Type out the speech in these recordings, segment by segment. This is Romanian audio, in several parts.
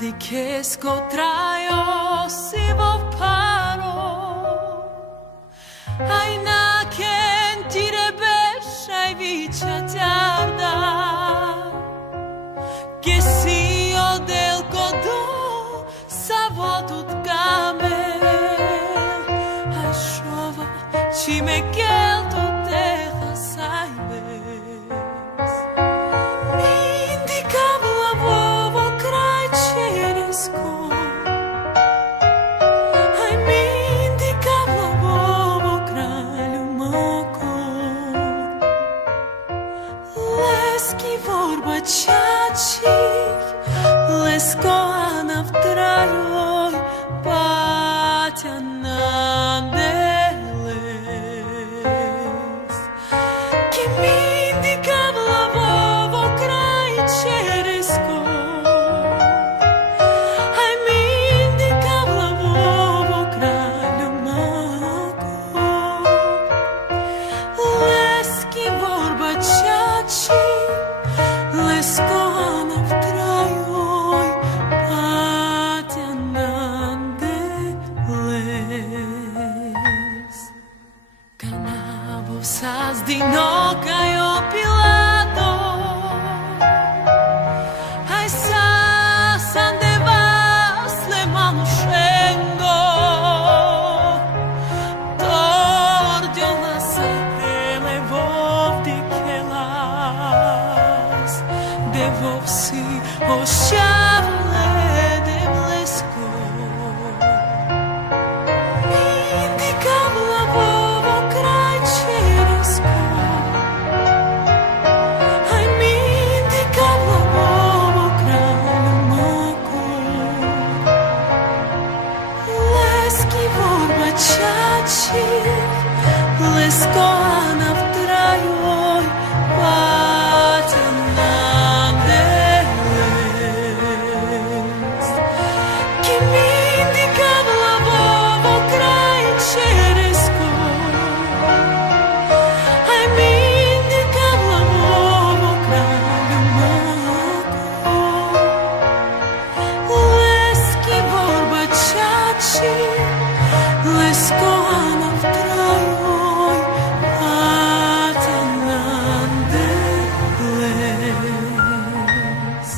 di che scotraio si vo paro ai na che tire besai vicia tarda che io del godò savo tut game ai shova ci me gel tu terra saibes mi indicava la vovo crai ceresco ai mi indicava la vovo crai lumako leski vorba chachi lesko ana втроёй батя наделес che mi indicava la vovo crai ceresco ai mi indicava la vovo crai lumako leski vorba chachi lesko ana втроёй батя наделес Canavo sas di noca io pilato ai sas andevas le manuscengo tordio la sete le vov di che las devo si o shavle de blesco indicava la vovo crai ceresco ai mi indicava la vovo crai lumako leski vorba chachi lesko ana втроёй батя наделес che mi indicava la vovo crai ceresco ai mi indicava la vovo crai lumako leski vorba chachi lesko ana втроёй батя наделес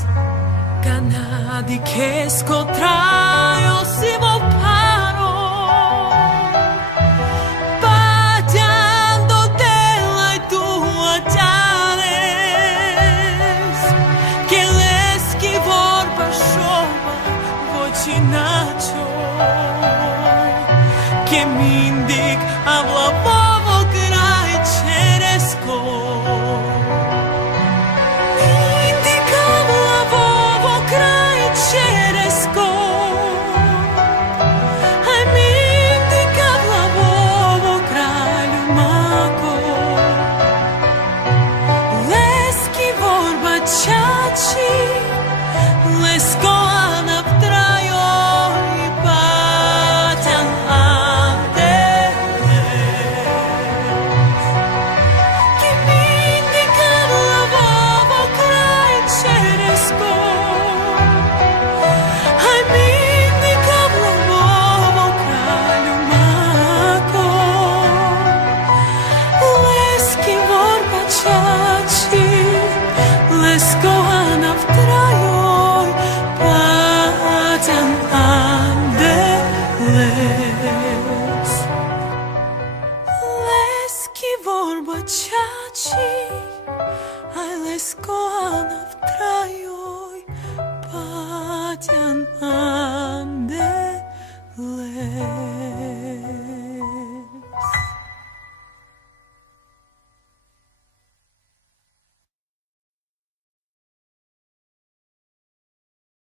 Canadi che scotraio si vo paro baciando della e tua tales che leski vorba shova vocinacho che mi indic avla